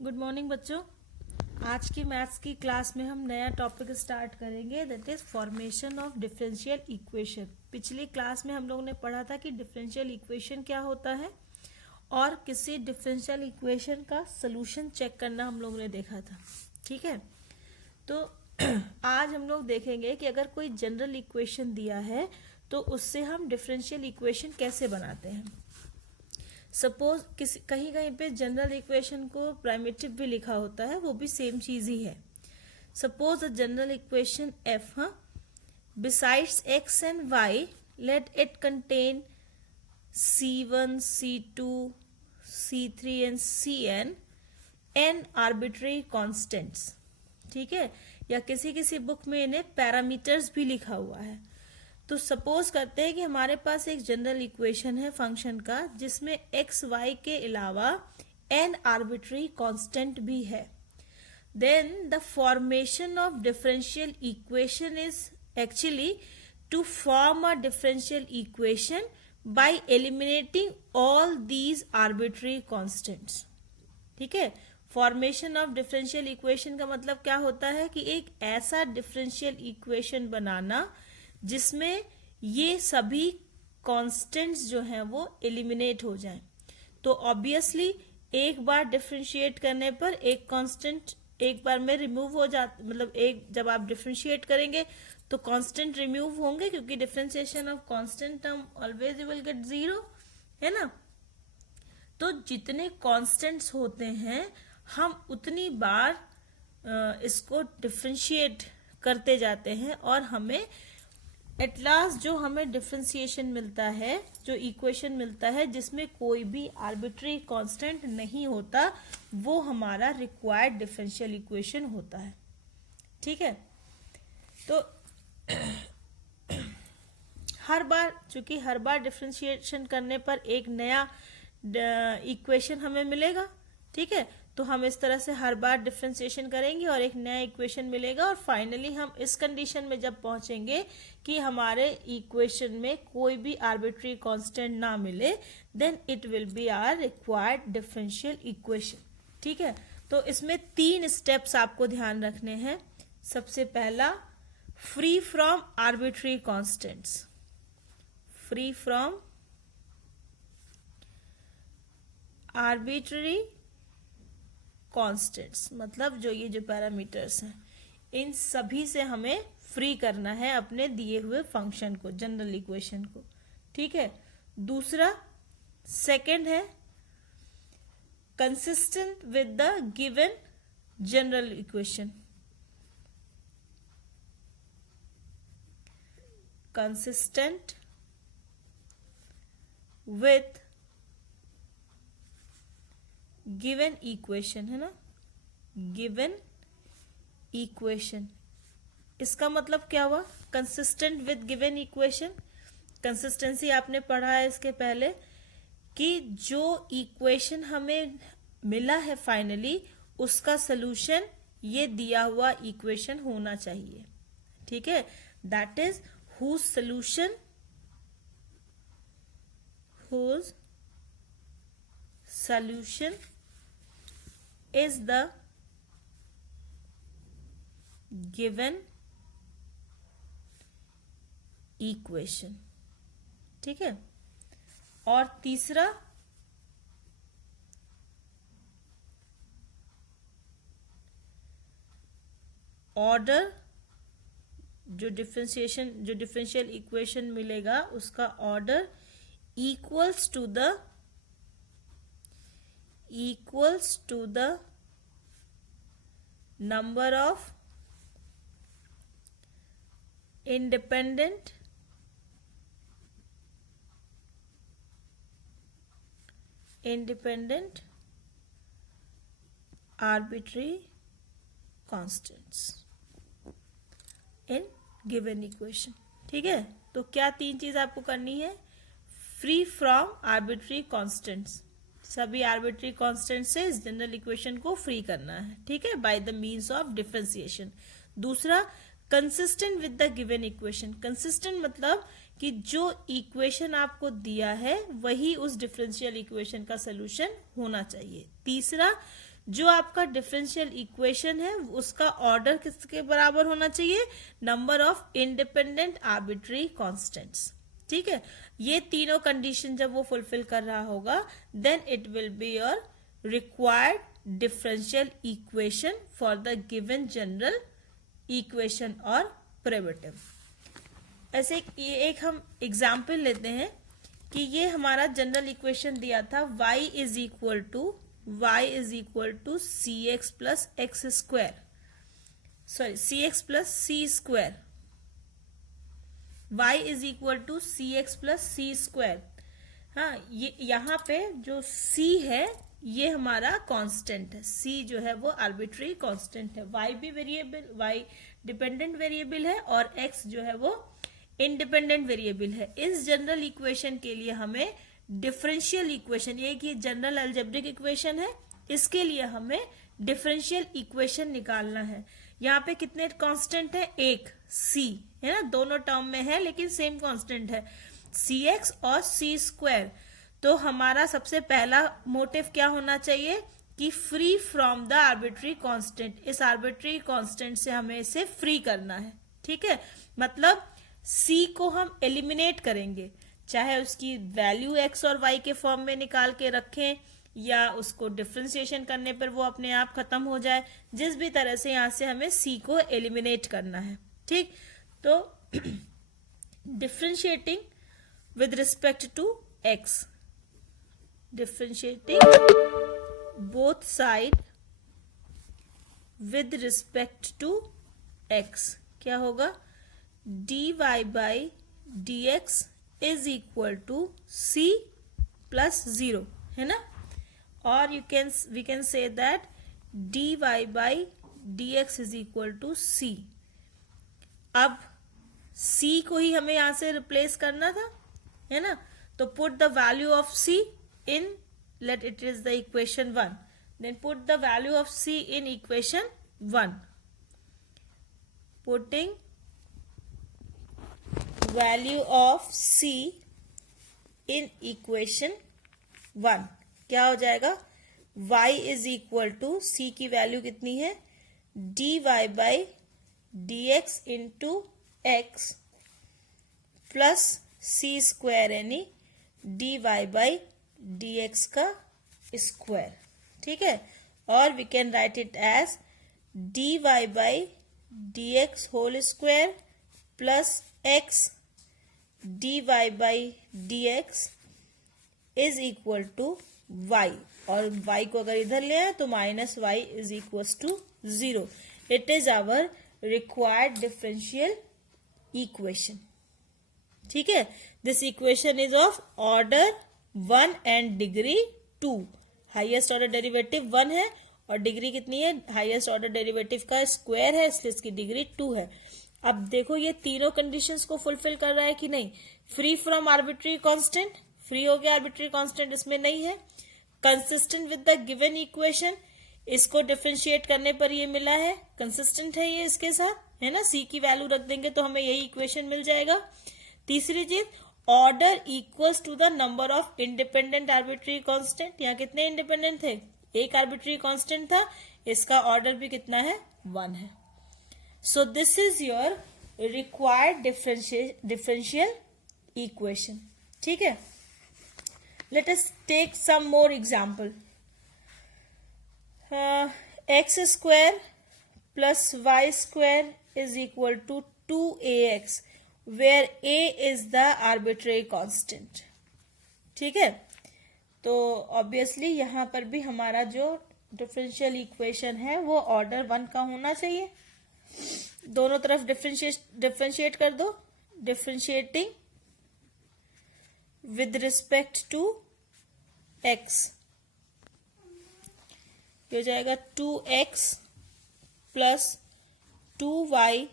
Good morning बच्चों। आज की मैथ्स की क्लास में हम नया टॉपिक स्टार्ट करेंगे, that is formation of differential equation. पिछली क्लास में हम लोगों ने पढ़ा था कि डिफरेंशियल इक्वेशन क्या होता है और किसी डिफरेंशियल इक्वेशन का सोल्यूशन चेक करना हम लोगों ने देखा था। ठीक है, तो आज हम लोग देखेंगे कि अगर कोई जनरल इक्वेशन दिया है तो उससे हम डिफरेंशियल इक्वेशन कैसे बनाते हैं। सपोज कहीं कहीं पे जनरल इक्वेशन को प्राइमेटिव भी लिखा होता है, वो भी सेम चीज ही है। Suppose a general equation F, besides X and Y let it contain c1 c2 c3 and cn N arbitrary constants. ठीक है, या किसी किसी बुक में इन्हें पैरामीटर्स भी लिखा हुआ है। तो सपोज करते हैं कि हमारे पास एक जनरल इक्वेशन है फंक्शन का जिसमें एक्स वाई के अलावा एन आर्बिट्ररी कांस्टेंट भी है। Then the formation of differential equation is actually to form a differential equation by eliminating all these arbitrary constants. ठीक है, फॉर्मेशन ऑफ डिफरेंशियल इक्वेशन का मतलब क्या होता है कि एक ऐसा डिफरेंशियल इक्वेशन बनाना जिसमें ये सभी कांस्टेंट्स जो हैं वो एलिमिनेट हो जाएं। तो ऑब्वियसली एक बार डिफरेंशिएट करने पर एक कांस्टेंट एक बार में रिमूव हो जाता, मतलब एक जब आप डिफरेंशिएट करेंगे तो कांस्टेंट रिमूव होंगे, क्योंकि differentiation of constant term always you will get zero, है ना। तो जितने कांस्टेंट्स होते हैं हम उतनी बार इसको डिफरेंशिएट करते जाते हैं और हमें एट लास्ट जो हमें डिफरेंशिएशन मिलता है, जो इक्वेशन मिलता है जिसमें कोई भी आर्बिट्ररी कांस्टेंट नहीं होता, वो हमारा रिक्वायर्ड डिफरेंशियल इक्वेशन होता है। ठीक है, तो चूंकि हर बार डिफरेंशिएशन करने पर एक नया इक्वेशन हमें मिलेगा। ठीक है, तो हम इस तरह से हर बार डिफरेंशिएशन करेंगे और एक नया इक्वेशन मिलेगा, और फाइनली हम इस कंडीशन में जब पहुंचेंगे कि हमारे इक्वेशन में कोई भी आर्बिट्ररी कांस्टेंट ना मिले, then it will be our required differential equation. ठीक है, तो इसमें 3 स्टेप्स आपको ध्यान रखने हैं। सबसे पहला, free from arbitrary constants. Free from arbitrary constants मतलब जो पैरामीटर्स हैं, इन सभी से हमें फ्री करना है अपने दिए हुए फंक्शन को, जनरल इक्वेशन को। ठीक है, दूसरा सेकंड है consistent with the given general equation. Consistent with given equation, है ना, गिवन इक्वेशन। इसका मतलब क्या हुआ, consistent with given equation. Consistency आपने पढ़ा है इसके पहले कि जो इक्वेशन हमें मिला है फाइनली, उसका सलूशन ये दिया हुआ इक्वेशन होना चाहिए। ठीक है, that is whose solution is the given equation। ठीक है, और तीसरा ऑर्डर, जो डिफरेंशियल इक्वेशन मिलेगा उसका order equals to the number of independent arbitrary constants in given equation. ठीक है, तो क्या 3 चीज आपको करनी है, फ्री फ्रॉम आर्बिट्ररी कांस्टेंट्स, सभी आर्बिट्ररी कांस्टेंट से इस जनरल इक्वेशन को फ्री करना है। ठीक है, by the means of differentiation. दूसरा, consistent with the given equation. Consistent मतलब कि जो इक्वेशन आपको दिया है वही उस डिफरेंशियल इक्वेशन का सोल्यूशन होना चाहिए। तीसरा, जो आपका डिफरेंशियल इक्वेशन है उसका ऑर्डर किसके बराबर होना चाहिए, number of independent arbitrary constants. ठीक है, ये तीनों कंडीशन जब वो फुलफिल कर रहा होगा then it will be your required differential equation for the given general equation और प्रिमिटिव। ऐसे एक हम एग्जाम्पल लेते हैं कि ये हमारा जनरल इक्वेशन दिया था y is equal to C X plus x square, sorry C X plus C square, y is equal to C X plus C square. हाँ, ये यहाँ पे जो c है ये हमारा कांस्टेंट है, c जो है वो आर्बिट्री कांस्टेंट है, y भी वेरिएबल, y डिपेंडेंट वेरिएबल है और x जो है वो इंडिपेंडेंट वेरिएबल है। इस जनरल इक्वेशन के लिए हमें डिफरेंशियल इक्वेशन, ये कि जनरल अलजेब्रिक इक्वेशन है, इसके लिए हमें डिफरेंशियल इक्वेशन निकालना है। यहाँ पे कितने कांस्टेंट है, एक c है ना, दोनों टर्म में है लेकिन सेम कांस्टेंट है cx और c स्क्वायर। तो हमारा सबसे पहला मोटिव क्या होना चाहिए कि free from the arbitrary constant, इस आर्बिट्री कांस्टेंट से हमें इसे फ्री करना है। ठीक है, मतलब c को हम एलिमिनेट करेंगे, चाहे उसकी वैल्यू x और y के फॉर्म में निकाल के रखें या उसको डिफरेंशिएशन करने पर वो अपने आप खत्म हो जाए, जिस भी तरह से यहां से हमें c को एलिमिनेट करना है। ठीक, तो differentiating with respect to x, differentiating both side with respect to x, क्या होगा, dy by dx is equal to c plus 0, है ना, और we can say that dy by dx is equal to c। अब c को ही हमें यहां से रिप्लेस करना था, है ना, तो put the value of c in, let it is the equation 1, then put the value of c in equation 1, putting value of c in equation 1 क्या हो जाएगा, y is equal to c की value कितनी है, dy by dx into X plus c square यानी dy by dx का square. ठीक है, और we can write it as dy by dx whole square plus x dy by dx is equal to y, और y को अगर इधर ले आए तो minus y is equal to 0। It is our required differential equation. ठीक है, this equation is of order 1 and degree 2, highest order derivative 1 है और डिग्री कितनी है, हाईएस्ट ऑर्डर डेरिवेटिव का स्क्वायर है इसलिए इसकी डिग्री 2 है। अब देखो ये तीनों कंडीशंस को फुलफिल कर रहा है कि नहीं, free from arbitrary constant, free हो गया, आर्बिट्री कांस्टेंट इसमें नहीं है, consistent with the given equation, इसको डिफरेंशिएट करने पर ये मिला है, कंसिस्टेंट है ये इसके साथ, है ना, c की वैल्यू रख देंगे तो हमें यही इक्वेशन मिल जाएगा। तीसरी चीज, order equals to the number of independent arbitrary constant, यहाँ कितने इंडिपेंडेंट थे, एक आर्बिट्री कांस्टेंट था, इसका ऑर्डर भी कितना है, 1 है। So this is your required differential equation. ठीक है, let us take some more example. X square plus y square is equal to 2ax, where a is the arbitrary constant. ठीक है, तो obviously यहाँ पर भी हमारा जो differential equation है वो order 1 का होना चाहिए। दोनों तरफ डिफरेंशिएट कर दो, differentiating with respect to x, हो जाएगा 2x plus 2y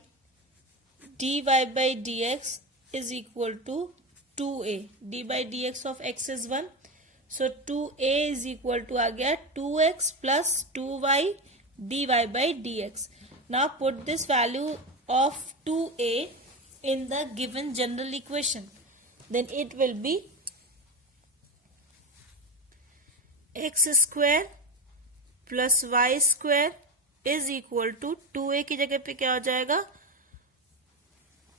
dy by dx is equal to 2a, dy by dx of x is 1, so 2a is equal to आ गया 2x plus 2y dy by dx। Now put this value of 2a in the given general equation, then it will be x square plus Y square is equal to 2a की जगह पे क्या हो जाएगा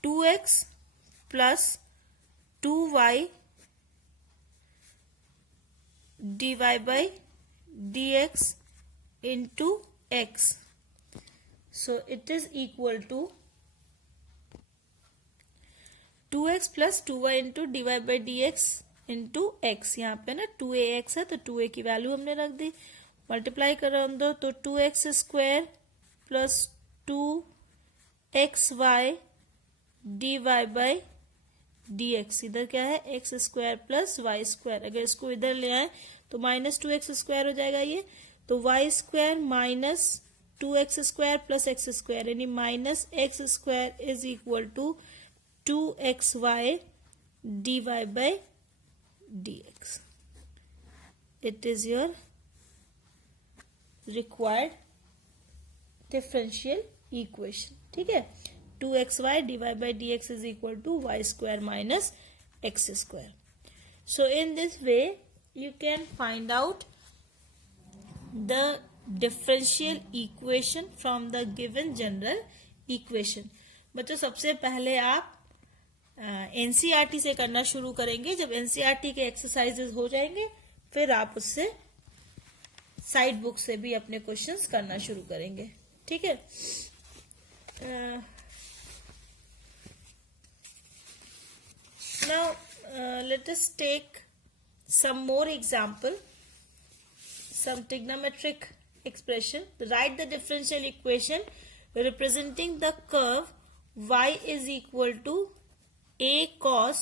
2x plus 2y dy by dx into x. So it is equal to 2x plus 2y into dy by dx into x. यहाँ पे ना 2ax है तो 2a की वैल्यू हमने रख दी, मल्टीप्लाई करो हम दो तो 2x square plus 2xy dy by dx. इधर क्या है x square plus Y square, अगर इसको इधर ले आए तो माइनस 2x स्क्वायर हो जाएगा ये, तो y square minus 2x square plus x square यानी minus x square is equal to 2xy dy by dx. It is your required differential equation. ठीक है, 2xy dy by dx is equal to y square minus x square. So in this way you can find out the differential equation from the given general equation. बच्चों सबसे पहले आप NCERT से करना शुरू करेंगे. जब एनसीईआरटी के एक्सरसाइजेस हो जाएंगे फिर आप उससे साइड बुक से भी अपने क्वेश्चंस करना शुरू करेंगे. ठीक है, now let us take some more example, some trigonometric expression. Write the differential equation representing the curve y is equal to a cos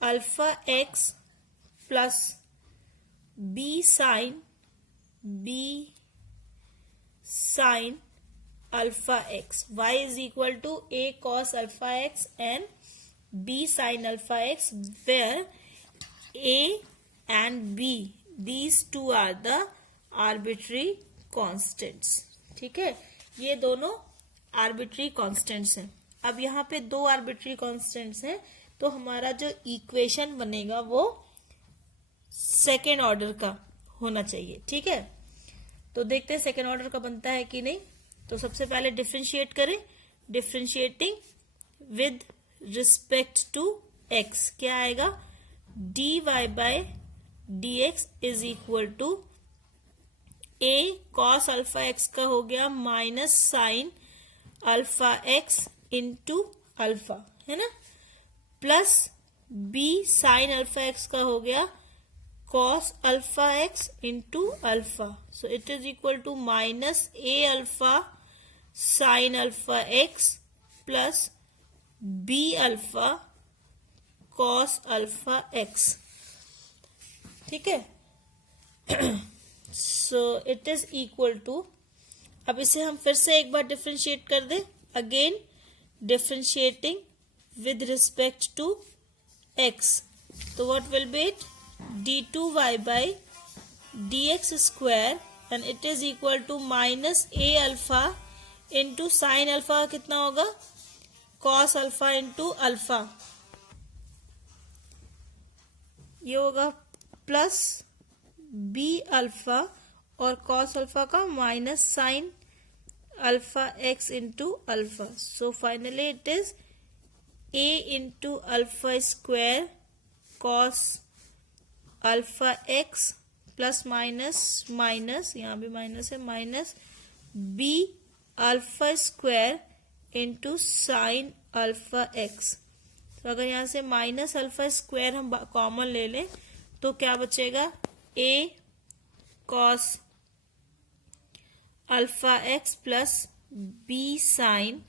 alpha x plus b sin alpha x. Y is equal to a cos alpha x and b sin alpha x, where a and b, these two are the arbitrary constants. ठीक है, ये दोनों arbitrary constants हैं. अब यहाँ पे दो arbitrary constants हैं तो हमारा जो इक्वेशन बनेगा वो सेकेंड ऑर्डर का होना चाहिए. ठीक है, तो देखते हैं सेकेंड ऑर्डर का बनता है कि नहीं. तो सबसे पहले डिफरेंशिएट करें. Differentiating with respect to x क्या आएगा, dy by dx is equal to a cos alpha x का हो गया minus sine alpha x into alpha, है ना, plus b sine alpha x का हो गया cos alpha x into alpha. So it is equal to minus a alpha sine alpha x plus b alpha cos alpha x. ठीक है, so it is equal to, अब इसे हम फिर से एक बार डिफरेंशिएट कर दें. Again differentiating with respect to x, तो what will be it, d2y by dx square and it is equal to minus a alpha into sine alpha कितना होगा, cos अल्फा इंटू अल्फा, ये होगा प्लस b अल्फा और cos alpha का minus sine alpha x into alpha. So finally it is a into alpha square cos alpha x plus minus minus, यहाँ भी minus है, minus b alpha square into sine alpha x. तो अगर यहाँ से minus alpha square हम common ले लें तो क्या बचेगा, a cos alpha x plus b sine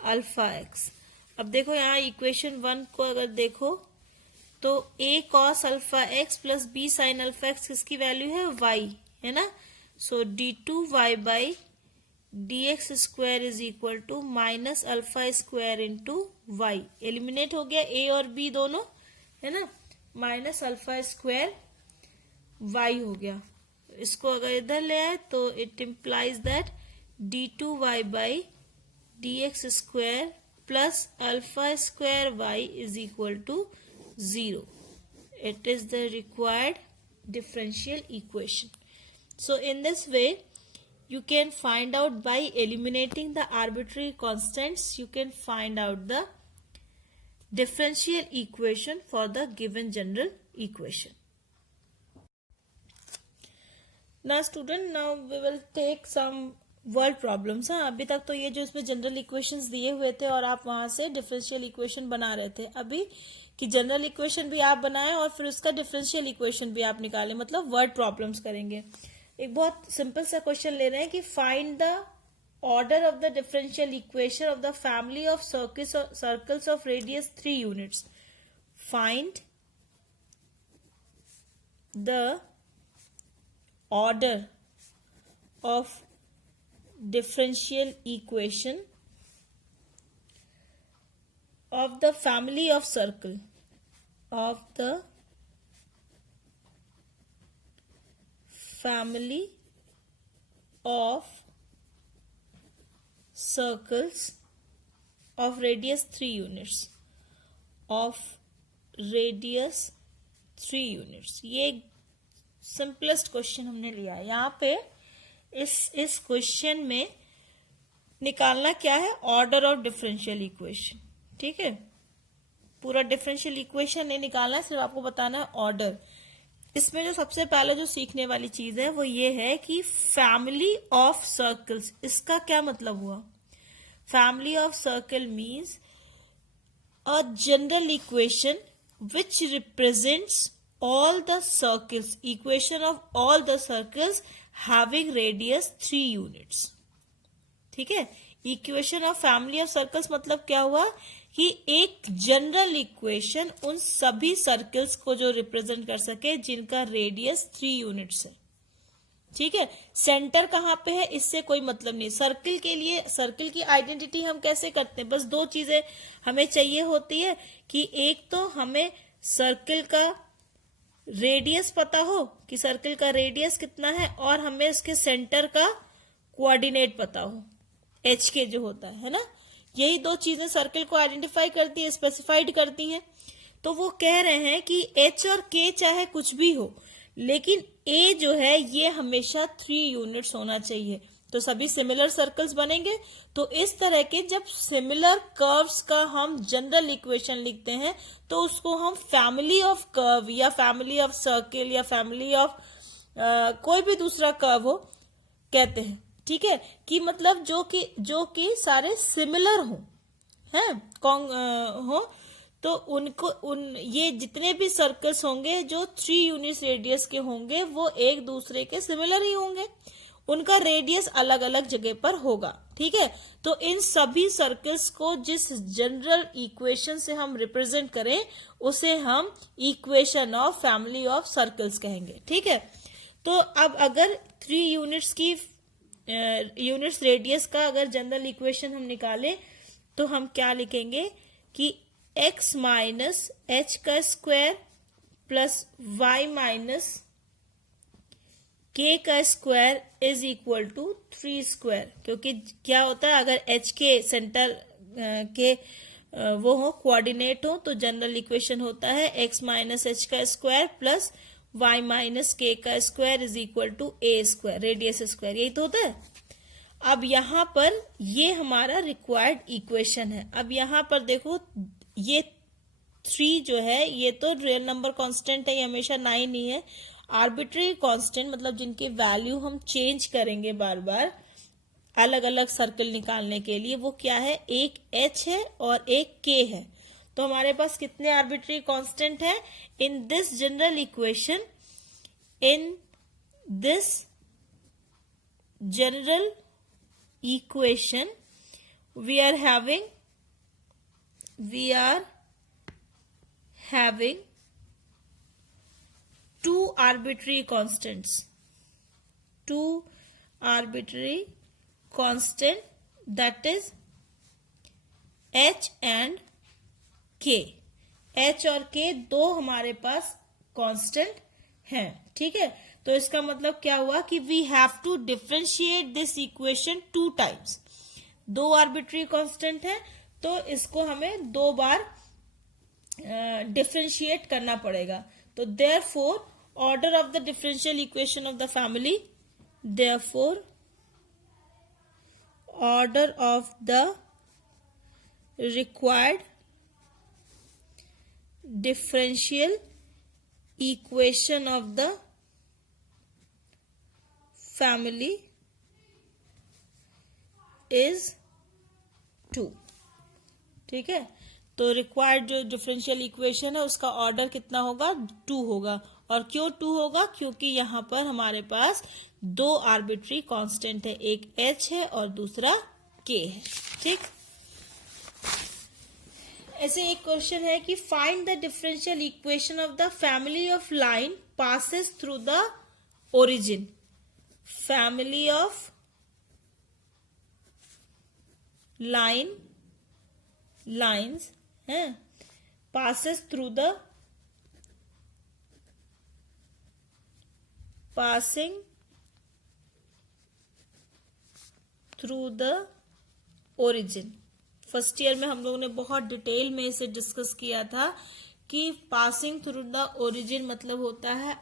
alpha x. अब देखो यहाँ इक्वेशन 1 को अगर देखो तो a cos alpha x plus b sine alpha x किसकी वैल्यू है, y, है ना. So d2y by dx square is equal to minus alpha square into Y. Eliminate हो गया a और b दोनों, है ना, माइनस अल्फा स्क्वायर y हो गया. इसको अगर इधर ले आए तो it implies that d2y by dx square plus alpha square y is equal to 0. It is the required differential equation. So in this way, you can find out by eliminating the arbitrary constants, you can find out the differential equation for the given general equation. Now student, now we will take some word problems. हाँ, अभी तक तो ये जो इसमें general equations दिए हुए थे और आप वहां से डिफरेंशियल इक्वेशन बना रहे थे. अभी कि जनरल इक्वेशन भी आप बनाएं और फिर उसका डिफरेंशियल इक्वेशन भी आप निकालें, मतलब वर्ड प्रॉब्लम्स करेंगे. एक बहुत सिंपल सा क्वेश्चन ले रहे हैं कि find the order of the differential equation of the family of circles of radius 3 units. Find the order of differential equation of the family of circle of the family of circles of radius 3 units of radius 3 units. ये simplest question हमने लिया है. यहाँ पे इस question में निकालना क्या है, ऑर्डर ऑफ डिफरेंशियल इक्वेशन. ठीक है, पूरा डिफरेंशियल इक्वेशन नहीं निकालना है, सिर्फ आपको बताना है ऑर्डर. इसमें जो सबसे पहले जो सीखने वाली चीज है वो ये है कि फैमिली ऑफ सर्कल्स, इसका क्या मतलब हुआ. Family of circle means a general equation which represents all the circles, equation of all the circles having radius 3 units. ठीक है, equation of family of circles मतलब क्या हुआ कि एक जनरल इक्वेशन उन सभी सर्कल्स को जो रिप्रेजेंट कर सके जिनका रेडियस 3 यूनिट्स है. ठीक है, सेंटर कहाँ पे है इससे कोई मतलब नहीं. सर्किल के लिए सर्किल की आइडेंटिटी हम कैसे करते हैं, बस दो चीजें हमें चाहिए होती है कि एक तो हमें सर्किल का रेडियस पता हो कि सर्किल का रेडियस कितना है और हमें उसके सेंटर का कोऑर्डिनेट पता हो, एच के जो होता है ना. यही दो चीजें सर्किल को आइडेंटिफाई करती है, स्पेसिफाइड करती हैं. तो वो कह रहे हैं कि एच और के चाहे कुछ भी हो लेकिन ए जो है ये हमेशा 3 यूनिट्स होना चाहिए. तो सभी सिमिलर सर्कल्स बनेंगे. तो इस तरह के जब सिमिलर कर्व्स का हम जनरल इक्वेशन लिखते हैं तो उसको हम फैमिली ऑफ कर्व या फैमिली ऑफ सर्किल या फैमिली ऑफ कोई भी दूसरा कर्व हो कहते हैं. ठीक है, कि मतलब जो कि सारे सिमिलर हो हैं हो, तो उनको ये जितने भी सर्कल्स होंगे जो 3 यूनिट्स रेडियस के होंगे वो एक दूसरे के सिमिलर ही होंगे, उनका रेडियस अलग अलग जगह पर होगा. ठीक है, तो इन सभी सर्कल्स को जिस जनरल इक्वेशन से हम रिप्रेजेंट करें उसे हम equation of family of circles कहेंगे. ठीक है, तो अब अगर 3 यूनिट्स की यूनिट्स रेडियस का अगर जनरल इक्वेशन हम निकालें तो हम क्या लिखेंगे कि x माइनस एच का square plus y minus K का square is equal to 3 square. क्योंकि क्या होता है अगर एच के सेंटर के वो हो कोऑर्डिनेट हो तो जनरल इक्वेशन होता है x माइनस एच का square plus y minus K का square is equal to a square, radius square. यही तो होता है. अब यहाँ पर ये हमारा रिक्वायर्ड इक्वेशन है. अब यहाँ पर देखो ये 3 जो है ये तो रियल नंबर कांस्टेंट है, ये हमेशा 9 ही है. आर्बिट्री कांस्टेंट मतलब जिनकी वैल्यू हम चेंज करेंगे बार बार अलग अलग सर्कल निकालने के लिए, वो क्या है, एक h है और एक k है. तो हमारे पास कितने आर्बिट्री कांस्टेंट है in this general equation. In this general equation we are having 2 arbitrary constants, 2 arbitrary constant, that is h and k. h और k दो हमारे पास कांस्टेंट हैं. ठीक है, तो इसका मतलब क्या हुआ कि we have to differentiate this equation 2 times. 2 arbitrary constant है तो इसको हमें 2 बार डिफरेंशिएट करना पड़ेगा. तो therefore order of the differential equation of the family therefore order of the required differential equation of the family is 2। ठीक है, तो रिक्वायर्ड जो डिफरेंशियल इक्वेशन है उसका ऑर्डर कितना होगा, 2 होगा। और क्यों 2 होगा, क्योंकि यहाँ पर हमारे पास 2 आर्बिट्री कांस्टेंट है, एक h है और दूसरा k है। ठीक, ऐसे एक क्वेश्चन है कि find the differential equation of the family of line passes through the origin. Family of lines है passes through the origin। First year में हम लोगों ने बहुत डिटेल में इसे डिस्कस किया था कि पासिंग थ्रू द ओरिजिन मतलब होता है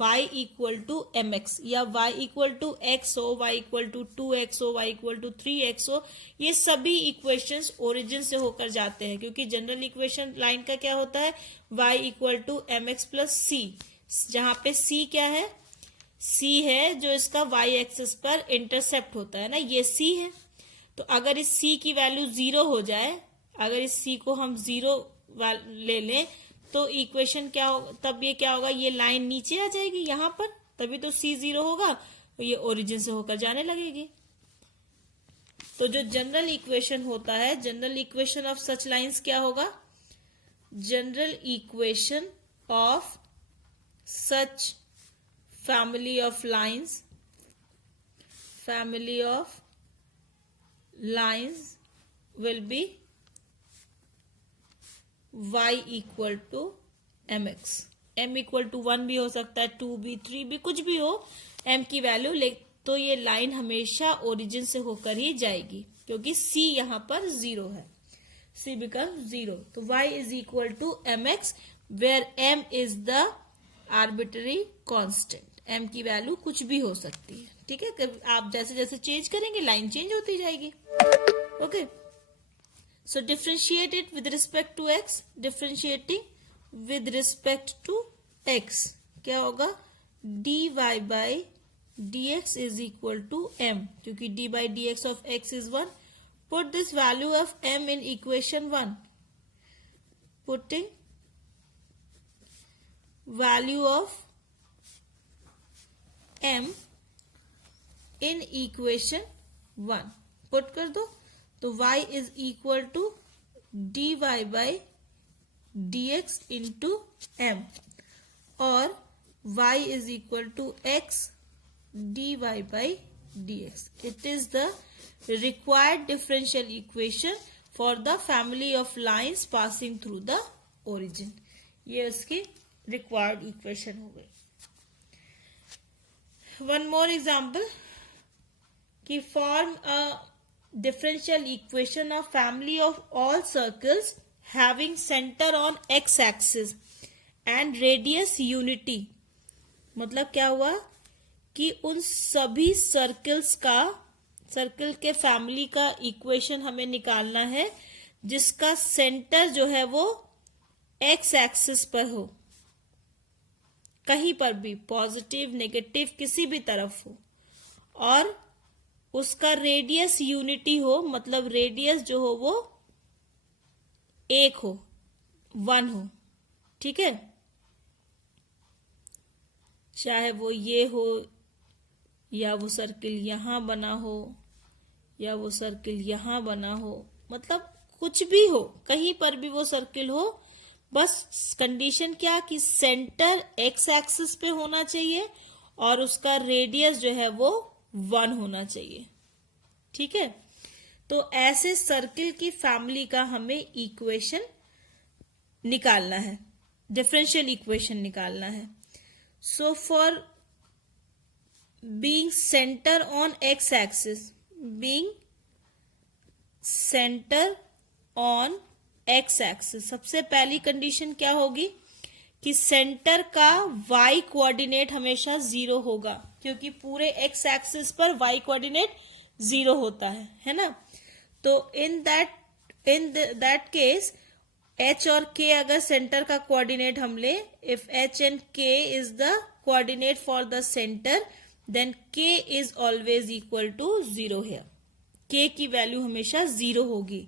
y इक्वल टू mx, या y इक्वल टू x हो, y इक्वल टू 2x हो, y इक्वल टू 3x हो। ये सभी इक्वेशंस ओरिजिन से होकर जाते हैं, क्योंकि जनरल इक्वेशन लाइन का क्या होता है, y equal to mx plus c, जहां पे c क्या है, c है जो इसका y एक्सिस पर इंटरसेप्ट होता है ना, ये c है। तो अगर इस c की वैल्यू 0 हो जाए, अगर इस c को हम 0 ले लें तो इक्वेशन क्या होगा, तब ये क्या होगा, ये लाइन नीचे आ जाएगी यहाँ पर, तभी तो c 0 होगा, ये ओरिजिन से होकर जाने लगेगी। तो जो जनरल इक्वेशन होता है, general equation of such lines क्या होगा, general equation of such family of lines will be y equal to mx। m equal to 1 भी हो सकता है, 2 भी, 3 भी, कुछ भी हो m की वैल्यू ले, तो ये लाइन हमेशा ओरिजिन से होकर ही जाएगी, क्योंकि c यहाँ पर 0 है, c बिकम 0। तो y is equal to mx where m is the arbitrary constant. m की वैल्यू कुछ भी हो सकती है। ठीक है, आप जैसे जैसे चेंज करेंगे लाइन चेंज होती जाएगी। Okay, so differentiate it with respect to x, differentiating with respect to x क्या होगा, dy by dx is equal to m, क्योंकि d by dx of x is 1। put this value of m in equation 1, putting value of m in equation 1 put कर दो, तो y is equal to dy by dx into m, और y is equal to x dy by dx। It is the required differential equation for the family of lines passing through the origin. ये उसकी required equation हो गई। One more example कि form a differential equation of family of all circles having center on x axis and radius unity। मतलब क्या हुआ कि उन सभी सर्कल के फैमिली का इक्वेशन हमें निकालना है जिसका सेंटर जो है वो x एक्सिस पर हो, कहीं पर भी, पॉजिटिव नेगेटिव किसी भी तरफ हो, और उसका रेडियस यूनिटी हो, मतलब रेडियस जो हो वो 1 हो, 1 हो। ठीक है, चाहे वो ये हो, या वो सर्किल यहां बना हो, या वो सर्किल यहां बना हो, मतलब कुछ भी हो, कहीं पर भी वो सर्किल हो, बस कंडीशन क्या कि सेंटर एक्स एक्सिस पे होना चाहिए और उसका रेडियस जो है वो 1 होना चाहिए। ठीक है, तो ऐसे सर्किल की फैमिली का हमें इक्वेशन निकालना है, डिफरेंशियल इक्वेशन निकालना है। So for being centre on x axis, being centre on x axis, सबसे पहली कंडीशन क्या होगी कि सेंटर का y कोऑर्डिनेट हमेशा 0 होगा। क्योंकि पूरे एक्स एक्सिस पर वाई कोऑर्डिनेट 0 होता है ना। तो इन दैट केस एच और के अगर सेंटर का कोऑर्डिनेट हम ले, if h and k is the coordinate for the centre, then k is always equal to 0 here. K की वैल्यू हमेशा 0 होगी।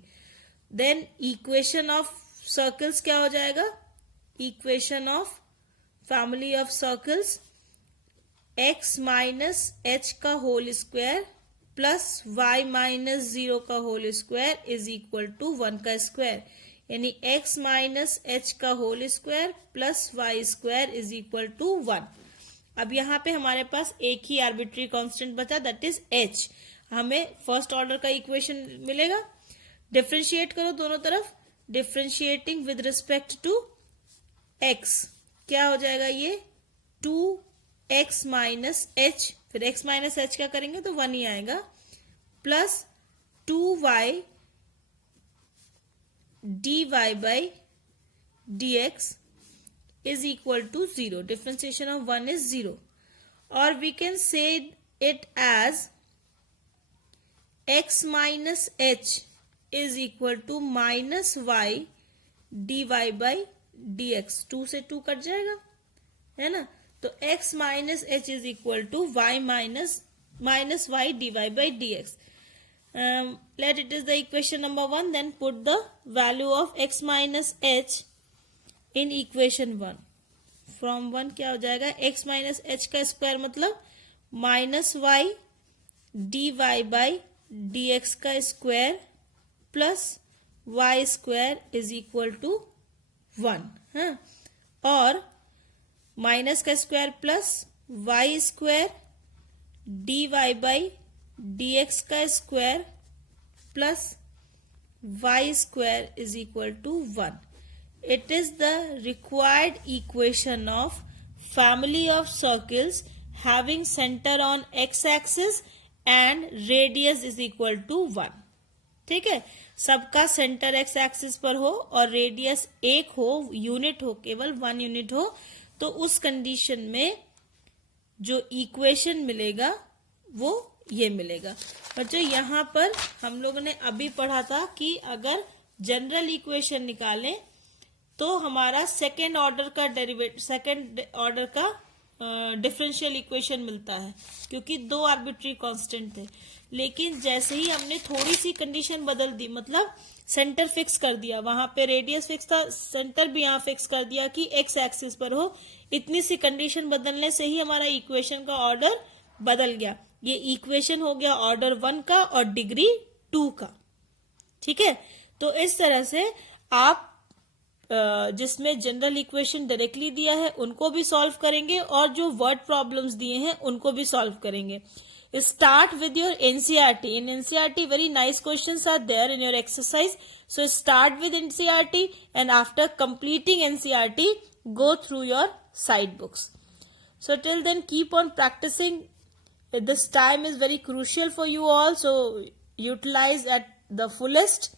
देन इक्वेशन ऑफ सर्कल्स क्या हो जाएगा? Equation of family of circles x minus H का whole square plus y minus 0 का whole square is equal to 1 का square, यानी x माइनस एच का whole square plus Y square is equal to 1। अब यहाँ पे हमारे पास एक ही आर्बिट्री कांस्टेंट बचा, दैट इज h। हमें फर्स्ट ऑर्डर का इक्वेशन मिलेगा। डिफरेंशिएट करो दोनों तरफ, differentiating with respect to x क्या हो जाएगा? ये 2x माइनस एच, फिर x माइनस एच क्या करेंगे तो 1 ही आएगा, plus 2y dy by dx is equal to 0. Differentiation of 1 is 0. Or we can say it as x minus h is equal to minus y dy by dx. 2 से 2 cut जाएगा, है ना। तो x minus h is equal to y minus y dy by dx. Let it is the equation number 1. Then put the value of x minus h in equation 1. From 1 क्या हो जाएगा? x minus h का square मतलब minus y dy by dx का square plus y square is equal to 1 है, और minus का square plus y square dy by dx का square plus y square is equal to 1. It is the required equation of family of circles having center on x-axis and radius is equal to 1. ठीक है, सबका centre x axis पर हो और radius 1 हो, unit हो, केवल 1 यूनिट हो, तो उस कंडीशन में जो इक्वेशन मिलेगा वो ये मिलेगा। बच्चों यहाँ पर हम लोगों ने अभी पढ़ा था कि अगर जनरल इक्वेशन निकालें तो हमारा सेकेंड ऑर्डर का डिफरेंशियल इक्वेशन मिलता है, क्योंकि 2 आर्बिट्री कांस्टेंट थे। लेकिन जैसे ही हमने थोड़ी सी कंडीशन बदल दी, मतलब सेंटर फिक्स कर दिया, वहां पे रेडियस फिक्स था, सेंटर भी यहाँ फिक्स कर दिया कि एक्स एक्सिस पर हो, इतनी सी कंडीशन बदलने से ही हमारा इक्वेशन का ऑर्डर बदल गया। ये इक्वेशन हो गया ऑर्डर 1 का और डिग्री 2 का। ठीक है, तो इस तरह से आप जिसमें जनरल इक्वेशन डायरेक्टली दिया है उनको भी सॉल्व करेंगे और जो वर्ड प्रॉब्लम्स दिए हैं उनको भी सॉल्व करेंगे। Start with your NCERT. In NCERT very nice questions are there in your exercise. So start with NCERT and after completing NCERT go through your side books. So till then keep on practicing. This time is very crucial for you all, so utilize at the fullest.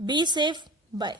Be safe. Bye.